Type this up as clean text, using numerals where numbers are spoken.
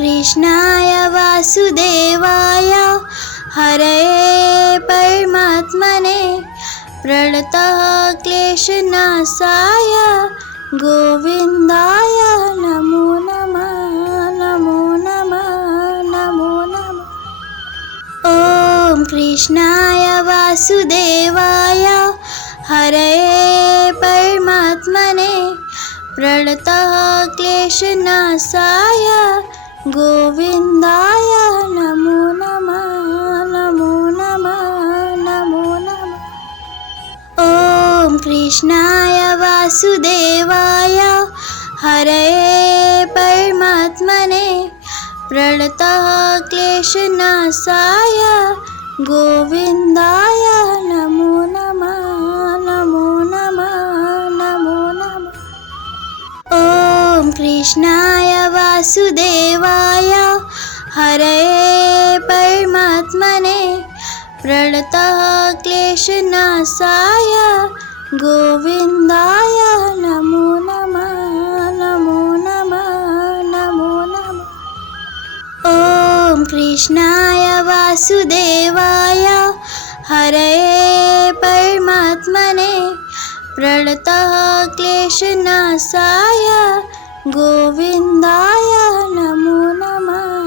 कृष्णाय वासुदेवाय हरये परमात्मने प्रणतः क्लेशनाशाय गोविन्दाय नमो नमः नमो नमः नमो नमः। ॐ कृष्णाय वासुदेवाय हरये परमात्मने प्रणतः क्लेशनाशाय गोविन्दाय नमो नमः नमो नमः नमो नमः। ॐ कृष्णाय वासुदेवाय हरये परमात्मने प्रणतः क्लेशनाशाय गोविन्दाय नमो नमः नमो नमः नमो नमः। ॐ कृष्णाय वासुदेवाय हरये परमात्मने प्रणतः क्लेशनाशाय गोविन्दाय नमो नमः नमो नमः नमो नमः। ॐ कृष्णाय वासुदेवाय हरये परमात्मने प्रणतः क्लेशनाशाय गोविन्दाय नमो नमः नमो नमः। ॐ कृष्णाय वासुदेवाय हरये परमात्मने प्रणतः क्लेशनाशाय गोविन्दाय नमो नमः नमो नमः। ॐ कृष्णाय वासुदेवाय हरये परमात्मने प्रणतः क्लेशनाशाय गोविन्दाय नमो नमः नमो नमः। ॐ कृष्णाय वासुदेवाय हरये परमात्मने प्रणतः क्लेशनाशाय गोविन्दाय नमो नमः